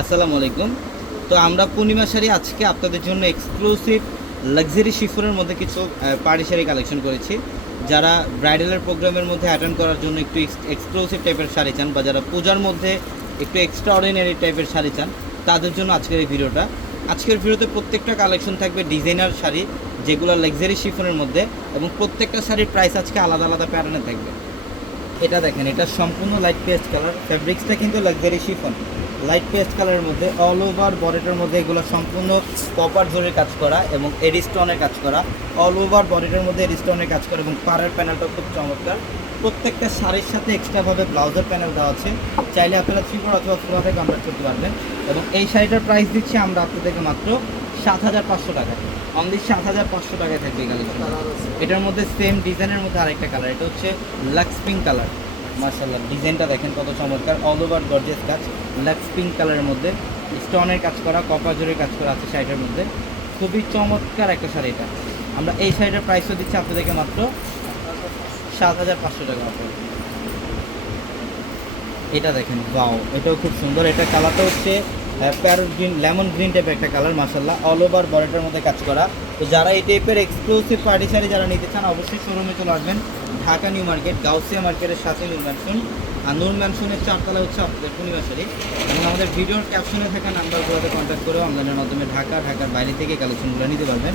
আসসালামু আলাইকুম। তো আমরা পূর্ণিমা শাড়ি আজকে আপনাদের জন্য এক্সক্লুসিভ লাক্সারি শিফনের মধ্যে কিছু পার্টি শাড়ি কালেকশন করেছি। যারা ব্রাইডালের প্রোগ্রামের মধ্যে অ্যাটেন্ড করার জন্য একটু এক্সক্লুসিভ টাইপের শাড়ি চান, বা যারা পূজার মধ্যে একটু এক্সট্রা অর্ডিনারি টাইপের শাড়ি চান, তাদের জন্য আজকের এই ভিডিওটা। আজকের ভিডিওতে প্রত্যেকটা কালেকশন থাকবে ডিজাইনার শাড়ি, যেগুলো লাক্সারি শিফনের মধ্যে, এবং প্রত্যেকটা শাড়ির প্রাইস আজকে আলাদা আলাদা প্যাটার্নে থাকবে। এটা দেখেন, এটা সম্পূর্ণ লাইট পেস্ট কালার, ফ্যাব্রিক্সটা কিন্তু লাক্সারি শিফন লাইট পেস্ট কালারের মধ্যে, অল ওভার বডিটার মধ্যে এগুলো সম্পূর্ণ কপার জরির কাজ করা এবং এডিস্টোনের কাজ করা, অল ওভার বডিটার মধ্যে এডিস্টোনের কাজ করা, এবং পাড়ের প্যানেলটা খুব চমৎকার। প্রত্যেকটা শাড়ির সাথে এক্সট্রাভাবে ব্লাউজের প্যানেল দেওয়া আছে, চাইলে আপনারা 3/4 অথবা 4/2 কনভার্ট করতে পারবেন। এবং এই শাড়িটার প্রাইস দিচ্ছি আমরা আপনাদেরকে মাত্র 7,500 টাকায়, অনলি 7,500 টাকায় থাকবে এই কালেকশন। এটার মধ্যে সেম ডিজাইনের মধ্যে আরেকটা কালার, এটা হচ্ছে লাক্স পিঙ্ক কালার। মাশাআল্লাহ, ডিজাইনটা দেখেন কত চমৎকার, অল ওভার গর্জিয়াস কাজ, লাক্স পিঙ্ক কালারের মধ্যে স্টোনের কাজ করা, কপার জরির কাজ করা আছে শাড়িটার মধ্যে। খুবই চমৎকার একটা শাড়ি এটা। আমরা এই শাড়িটার প্রাইসও দিচ্ছি আপনাদেরকে মাত্র 7,500 টাকা মাত্র। এটা দেখেন, ওয়াও, এটাও খুব সুন্দর। এটা কালারটা হচ্ছে প্যারট গ্রিন, লেমন গ্রিন টাইপের একটা কালার। মাশাআল্লাহ, অল ওভার বডিটার মধ্যে কাজ করা। তো যারা এই টাইপের এক্সক্লুসিভ পার্টি শাড়ি যারা নিতে চান, অবশ্যই শোরুমে চলে আসবেন। ঢাকা নিউ মার্কেট, গাউসিয়া মার্কেটের সাথে নূর ম্যানশন, আর নূর ম্যানশনের 4 তলায় হচ্ছে আপনাদের পূর্ণিমা শাড়ি। এবং আমাদের ভিডিওর ক্যাপশনে থাকা নাম্বারগুলোতে কন্ট্যাক্ট করেও অনলাইনের মাধ্যমে ঢাকার বাইরে থেকে কালেকশনগুলো নিতে পারবেন।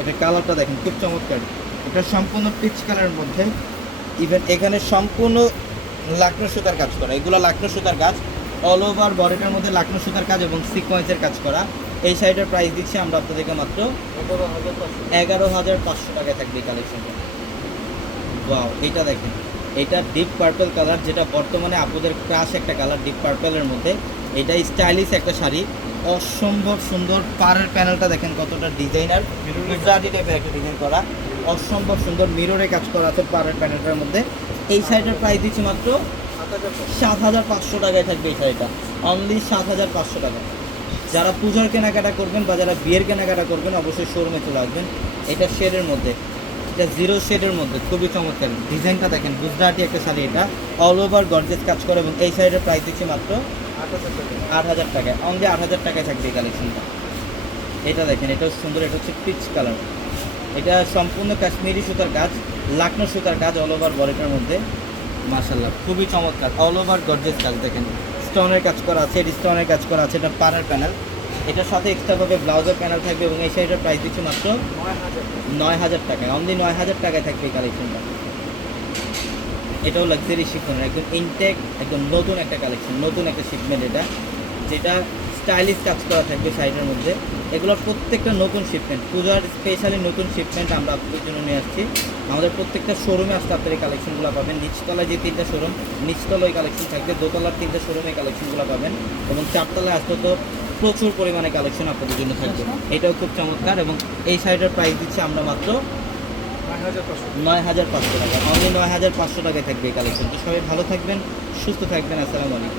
এটা কালারটা দেখেন, খুব চমৎকার। এটা সম্পূর্ণ পিচ কালারের মধ্যে, ইভেন এখানে সম্পূর্ণ লাকনো সুতার কাজ করা, এগুলো লাকনো সুতার কাজ, অল ওভার বডিটার মধ্যে লাকনো সুতার কাজ এবং সিকোয়েন্সের কাজ করা। এই শাড়িটার প্রাইস দিচ্ছি আমরা আপনাদেরকে মাত্র 11,500 টাকায় থাকবে এই কালেকশনটা। ওয়াও, এটা দেখেন, এটা ডিপ পার্পল কালার, যেটা বর্তমানে আপনাদের ক্রাশ একটা কালার ডিপ পার্পলের মধ্যে। এটা স্টাইলিশ একটা শাড়ি, অসম্ভব সুন্দর। পাড়ের প্যানেলটা দেখেন কতটা ডিজাইনার, গুজরাটি টাইপের একটা ডিজাইন করা, অসম্ভব সুন্দর। মিররে কাজ করা আছে পাড়ের প্যানেলটার মধ্যে। এই শাড়িটার প্রাইস দিচ্ছি মাত্র 7,500 টাকায় থাকবে এই শাড়িটা, অনলি 7,500 টাকা। যারা পূজার কেনাকাটা করবেন বা যারা বিয়ের কেনাকাটা করবেন, অবশ্যই শোরুমে চলে আসবেন। এটা শেডের মধ্যে, এটা জিরো শেডের মধ্যে, খুবই চমৎকার। ডিজাইনটা দেখেন, গুজরাটি একটা শাড়ি, এটা অল ওভার গর্জেস কাজ করে। এবং এই শাড়িটার প্রাইস দিচ্ছি মাত্র 8,000 টাকায়, অনলি 8,000 টাকায় থাকবে এই কালেকশনটা। এটা দেখেন, এটাও সুন্দর, এটা হচ্ছে পিচ কালার। এটা সম্পূর্ণ কাশ্মীরি সুতার কাজ, লাকনো সুতার কাজ, অল ওভার বডিটার মধ্যে। মাশাআল্লাহ, খুবই চমৎকার, অল ওভার গর্জেস কাজ দেখেন, স্টোনের কাজ করা আছে, স্টোনের কাজ করা আছে। এটা পাড়ের প্যানেল, এটার সাথে এক্সট্রাভাবে ব্লাউজের প্যানেল থাকবে। এবং এই শাড়িটার প্রাইস দিচ্ছি মাত্র 9,000 টাকায়, অনলি 9,000 টাকায় থাকবে এই কালেকশনটা। এটাও লাক্সারি শিফনের একদম ইনটেক, একদম নতুন একটা কালেকশন, নতুন একটা শিপমেন্ট এটা, যেটা স্টাইলিশ কাজ করা থাকবে শাড়িটার মধ্যে। এগুলোর প্রত্যেকটা নতুন শিপমেন্ট, পূজার স্পেশালি নতুন শিপমেন্ট আমরা আপনাদের জন্য নিয়ে আসছি। আমাদের প্রত্যেকটা শোরুমে আসতে আপনার এই কালেকশনগুলো পাবেন। নিচতলায় যে 3টা শোরুম, নিচতলায় কালেকশন থাকবে, দোতলার 3টা শোরুমে কালেকশনগুলো পাবেন, এবং 4তলায় আসতে তো প্রচুর পরিমাণে কালেকশন আপনাদের জন্য থাকবে। এটাও খুব চমৎকার। এবং এই শাড়িটার প্রাইস দিচ্ছি আমরা মাত্র 9,500 টাকা, অনলি 9,500 টাকায় থাকবে এই কালেকশন। তো সবাই ভালো থাকবেন, সুস্থ থাকবেন। আসসালামু আলাইকুম।